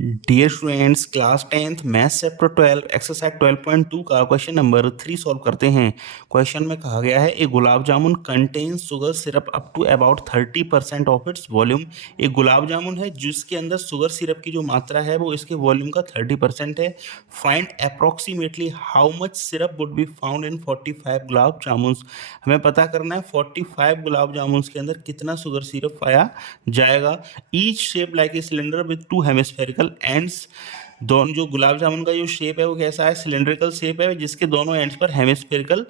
Dear students, class 10th maths chapter 12 exercise 12.2 का question number 3 solve करते हैं। Question में कहा गया है, a gulab jamun contains sugar syrup up to about 30% of its volume. एक गुलाब जामुन है जिसके अंदर शुगर सिरप की जो मात्रा है वो इसके वॉल्यूम का 30% है। Find approximately how much syrup would be found in 45 गुलाब जामुन्स। हमें पता करना है 45 गुलाब जामुन्स के अंदर कितना शुगर सिरप पाया जाएगा। Each shape like a cylinder with two hemispherical ends. दोनों जो गुलाब जामुन का जो शेप है वो कैसा है, सिलेंड्रिकल शेप है जिसके दोनों एंड्स पर हेमिस्फेरिकल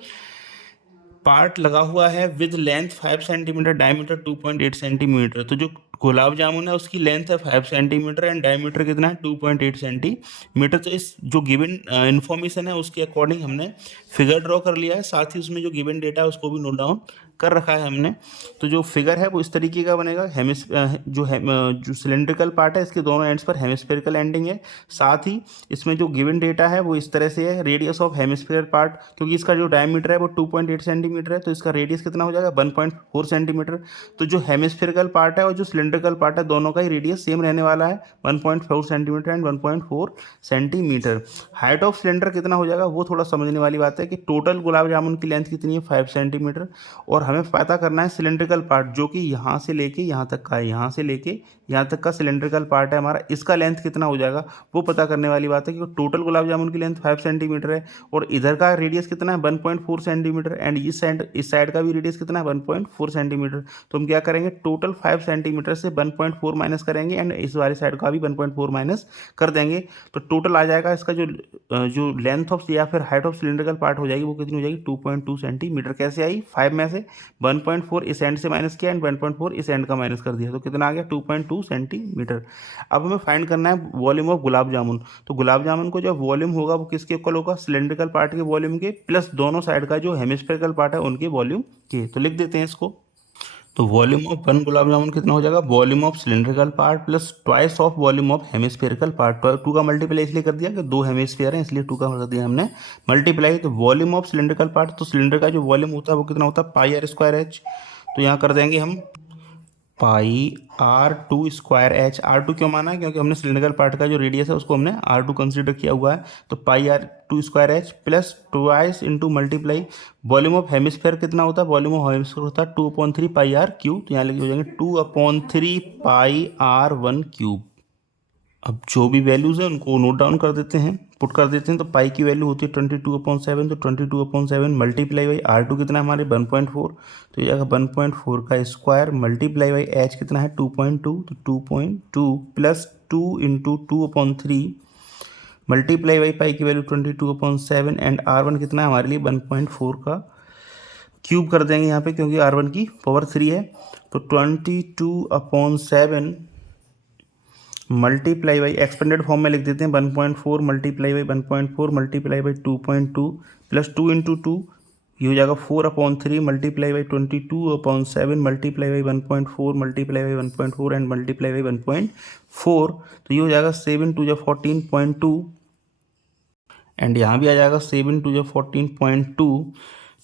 पार्ट लगा हुआ है with length 5 centimetre, diameter 2.8 centimetre. तो जो गुलाब जामुन है उसकी लेंथ है 5 सेंटीमीटर एंड डायमीटर कितना है 2.8 सेंटीमीटर। तो इस जो गिवन इन्फॉर्मेशन है उसके अकॉर्डिंग हमने फिगर ड्रॉ कर लिया है, साथ ही उसमें जो गिवन डेटा है उसको भी नोट डाउन कर रखा है हमने। तो जो फिगर है वो इस तरीके का बनेगा। जो सिलेंड्रिकल पार्ट है इसके दोनों एंड्स पर हेमिस्फेरिकल एंडिंग है, साथ ही इसमें जो गिवन डेटा है वो इस तरह से है। रेडियस ऑफ हेमिस्फेयर पार्ट, क्योंकि इसका जो डायमीटर है वो 2.8 सेंटीमीटर है तो इसका रेडियस कितना हो जाएगा 1.4 सेंटीमीटर। तो जो हेमिस्फेरिकल पार्ट है और जो सिलेंड्रिकल पार्ट है दोनों का ही रेडियस सेम रहने वाला है, 1.4 centimetre and 1.4 centimetre. Height of cylinder कितना हो जाएगा वो थोड़ा समझने वाली बात है कि टोटल गुलाब जामुन की लेंथ कितनी है 5 सेंटीमीटर, और हमें पता करना है सिलेंड्रिकल पार्ट जो कि यहाँ से लेके यहाँ तक का है, यहाँ से लेके यहाँ तक का सिलेंड्रिकल पार्ट है हमारा, इसका लेंथ कितना हो जाएगा वो पता करने वाली बात है। क्योंकि टोटल गुलाब जामुन की लेंथ 5 सेंटीमीटर है और इधर का रेडियस कितना है 1.4 सेंटीमीटर एंड इस साइड का भी रेडियस कितना है 1.4 सेंटीमीटर। तो हम क्या करेंगे, टोटल 5 सेंटीमीटर से 1.4 माइनस करेंगे एंड इस वाली साइड का भी 1.4 माइनस कर देंगे। तो टोटल आ जाएगा इसका जो लेंथ ऑफ या फिर हाइट ऑफ सिलेंड्रिकल पार्ट हो जाएगी वो कितनी हो जाएगी 2.2 सेंटीमीटर। कैसे आई, 5 में से 1.4 इस एंड से माइनस किया एंड 1.4 इस एंड का माइनस कर दिया तो कितना आ गया 2.2 सेंटीमीटर। अब हमें फाइंड करना है वॉल्यूम ऑफ गुलाब जामुन। तो गुलाब जामुन को जो वॉल्यूम होगा वो किसके इक्वल होगा, सिलेंड्रिकल पार्ट के वॉल्यूम के प्लस दोनों साइड का जो हेमिस्फेरिकल पार्ट है उनके वॉल्यूम के। तो लिख देते हैं इसको। तो volume of one gulab jamun कितना हो जाएगा, volume of cylindrical part plus twice of volume of hemispherical part. Two का मल्टीप्लाई इसलिए कर दिया कि दो हेमिस्फेयर है इसलिए 2 का कर दिया हमने मल्टीप्लाई। तो वॉल्यूम ऑफ सिलेंड्रिकल पार्ट, तो सिलेंडर का जो वॉल्यूम होता है वो कितना होता है पाई आर स्क्वायर एच। तो यहाँ कर देंगे हम पाई R2 स्क्वायर एच। R2 क्यों माना है, क्योंकि हमने सिलेंड्रिकल पार्ट का जो रेडियस है उसको हमने R2 कंसीडर किया हुआ है। तो पाई R2 square H plus twice into multiply volume of hemisphere कितना होता है, वॉल्यूम ऑफ हेमिस्फेयर होता है 2/3 पाई आर क्यूब। तो यहाँ लिखे हो जाएंगे 2/3 पाई R1 क्यूब। अब जो भी वैल्यूज़ है उनको नोट डाउन कर देते हैं, पुट कर देते हैं। तो पाई की वैल्यू होती है 22/7, तो 22/7 मल्टीप्लाई बाई R2 कितना है हमारे 1.4, तो ये जाएगा 1.4 का स्क्वायर मल्टीप्लाई बाई एच कितना है 2.2, तो 2.2 plus 2 into 2/3 multiply by pi की वैल्यू 22/7 एंड R1 कितना है हमारे लिए 1.4 का क्यूब कर देंगे यहाँ पे क्योंकि R1 की पावर 3 है। तो 22/7 मल्टीप्लाई बाई एक्सपेंडेड फॉर्म में लिख देते हैं 1.4 multiply by 1.4 multiply by 2.2 plus 2 into 2 ये हो जाएगा 4/3 multiply by 22/7 multiply by 1.4 multiply by 1.4 and multiply by 1.4। तो ये हो जाएगा 7 टू 14.2 एंड यहाँ भी आ जाएगा 7 टू 14.2।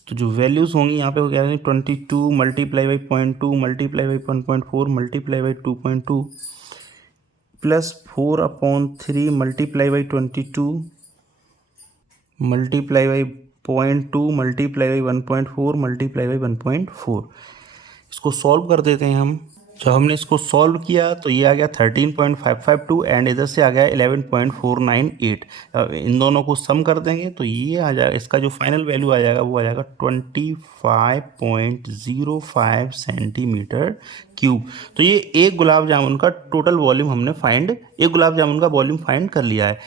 तो जो वैल्यूज़ होंगी यहाँ पे वो क्या है 22 multiply by 0.2 multiply by 1.4 multiply by 2.2 plus 4/3 multiply by 22 multiply by 0.2 multiply by 1.4 multiply by 1.4। इसको सॉल्व कर देते हैं हम। जब हमने इसको सॉल्व किया तो ये आ गया 13.552 एंड इधर से आ गया 11.498। इन दोनों को सम कर देंगे तो ये आ जाएगा, इसका जो फाइनल वैल्यू आ जाएगा वो आ जाएगा 25.05 सेंटीमीटर क्यूब। तो ये एक गुलाब जामुन का टोटल वॉल्यूम हमने एक गुलाब जामुन का वॉल्यूम फाइंड कर लिया है।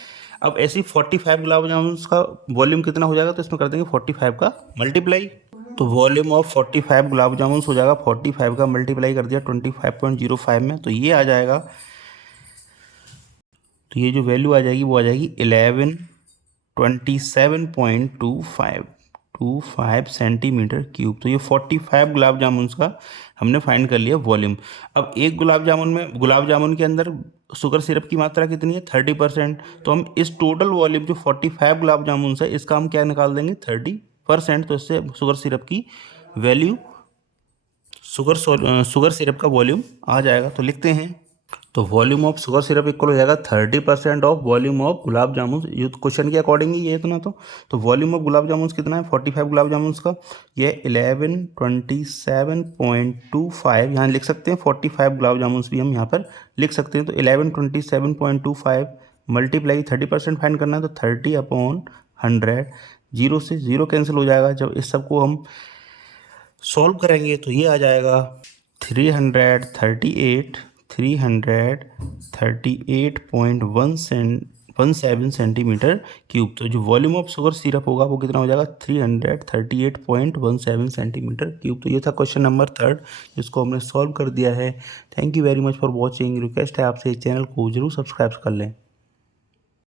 अब ऐसी 45 गुलाब जामुन का वॉल्यूम कितना हो जाएगा, तो इसमें कर देंगे 45 का मल्टीप्लाई। तो वॉल्यूम ऑफ 45 गुलाब जामुन हो जाएगा 45 का मल्टीप्लाई कर दिया 25.05 में, तो ये आ जाएगा। तो ये जो वैल्यू आ जाएगी वो आ जाएगी 1127.25 सेंटीमीटर क्यूब। तो ये 45 गुलाब जामुन का हमने फाइंड कर लिया वॉल्यूम। अब एक गुलाब जामुन के अंदर शुगर सिरप की मात्रा कितनी है 30%। तो हम इस टोटल वॉल्यूम जो 45 गुलाब जामुन है इसका हम क्या निकाल देंगे 30%। तो इससे शुगर सिरप की वैल्यू शुगर सिरप का वॉल्यूम आ जाएगा। तो लिखते हैं तो volume of sugar syrup equal हो जाएगा 30% of volume of gulab jamun. ये क्वेश्चन के अकॉर्डिंग ही ये इतना तो वॉल्यूम ऑफ गुलाब जामुन कितना है 45 गुलाब जामुन का, ये 1127.25 यहाँ लिख सकते हैं। 45 गुलाब जामुन भी हम यहाँ पर लिख सकते हैं। तो 1127.25 मल्टीप्लाई 30% फाइंड करना है, तो 30/100, जीरो से जीरो कैंसिल हो जाएगा। जब इस सबको हम सॉल्व करेंगे तो ये आ जाएगा 338.17 सेंटीमीटर क्यूब। तो जो वॉल्यूम ऑफ शुगर सिरप होगा वो कितना हो जाएगा 338.17 सेंटीमीटर क्यूब। तो ये था क्वेश्चन नंबर 3 जिसको हमने सॉल्व कर दिया है। Thank you very much for watching. Request है आपसे चैनल को जरूर सब्सक्राइब कर लें।